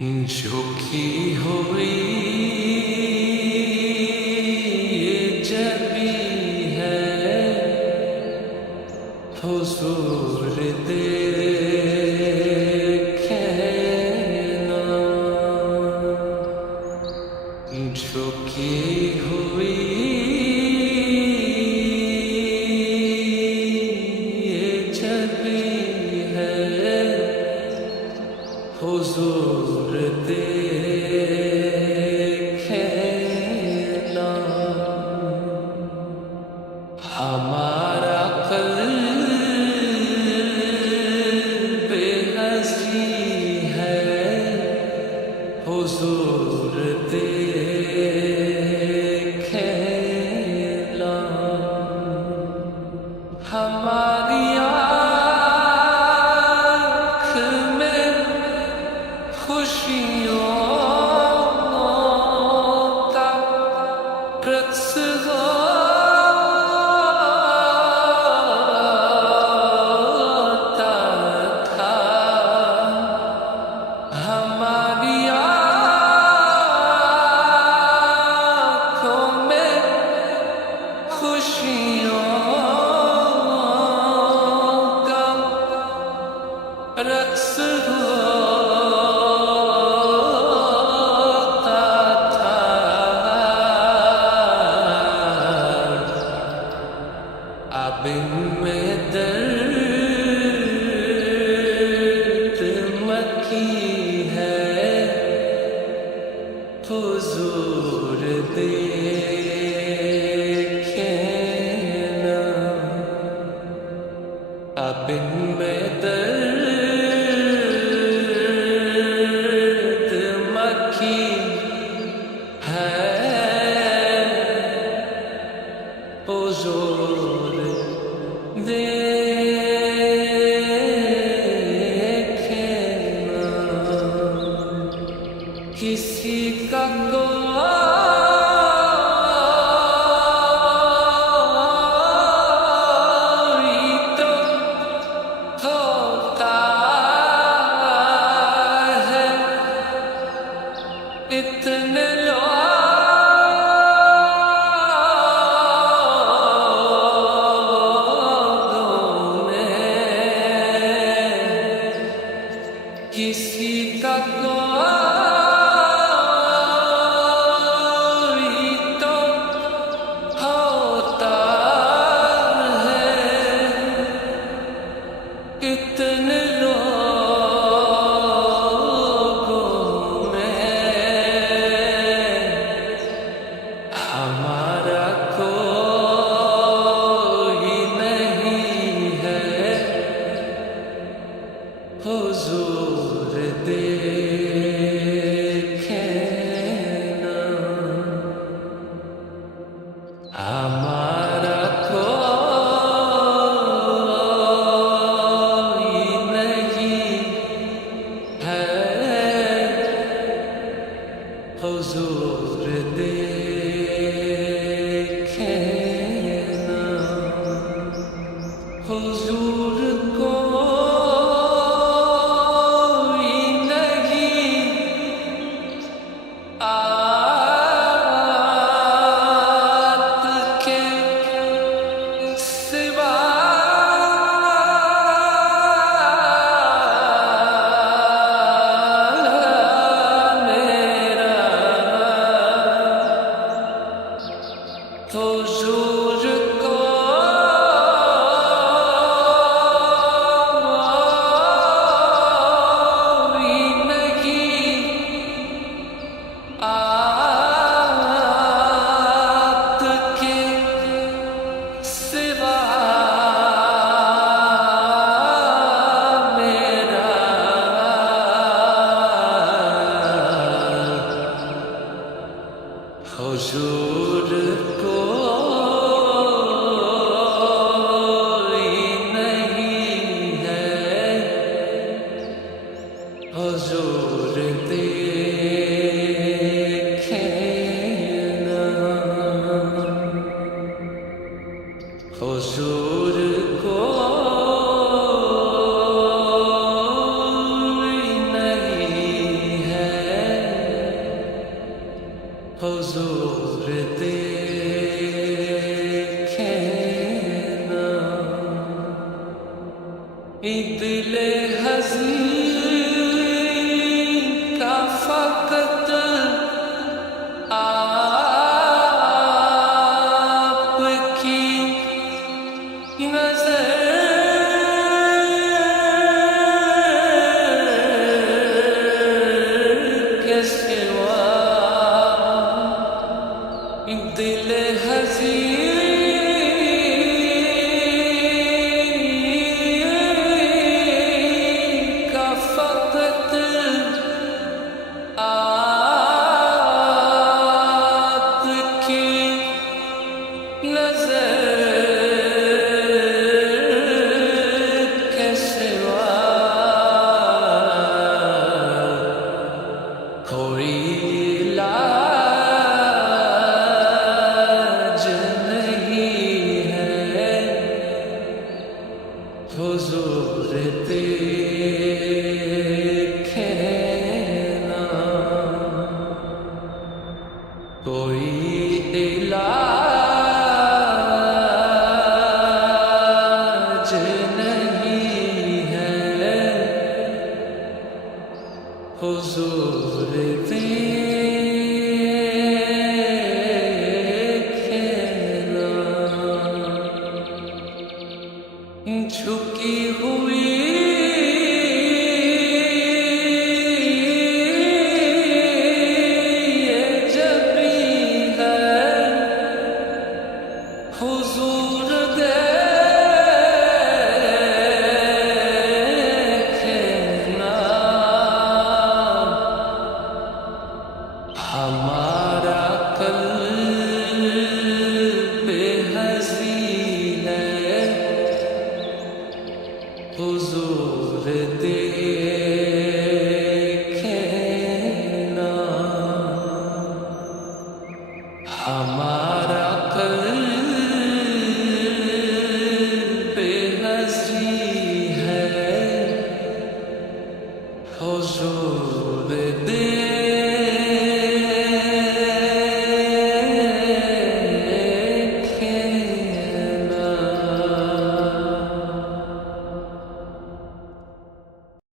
ঝুঁকি हुई जब भी है हुजूर देखना झुकी हुई जब भी है हुजूर देखना हमारा क़ल्ब हंसी है हुजूर देखना हमारी आँख में खुशियों का रक़्स होता था हमारी आँखों में खुशियों का रक़्स अब में दर्द मकी है हुजूर देखना अब में दर्द मकी है हुजूर देखना किसी का कोई तो होता है इतने किसी का कोई तो होता है इतने लोगों में हमारा कोई नहीं है हुजूर देखना हमारा कोई नहीं है हुजूर देखना हुजूर को हुजूर को नहीं आपके सिवा मेरा हुजूर को हुजूर देखना हुजूर को नहीं है حزین کا فقط آپ کی نظر کے سوا دل حزین کا فقط آپ کی نظر کے سوا کوئی علاج نہیں ہے حضور دیکھنا کوئی علاج نہیں ہے حضور دیکھنا جھکی ہوئی یہ جبیں ہے حضور دیکھنا ہمارا قلب حزین ہے حضور دیکھنا ہمارا قلب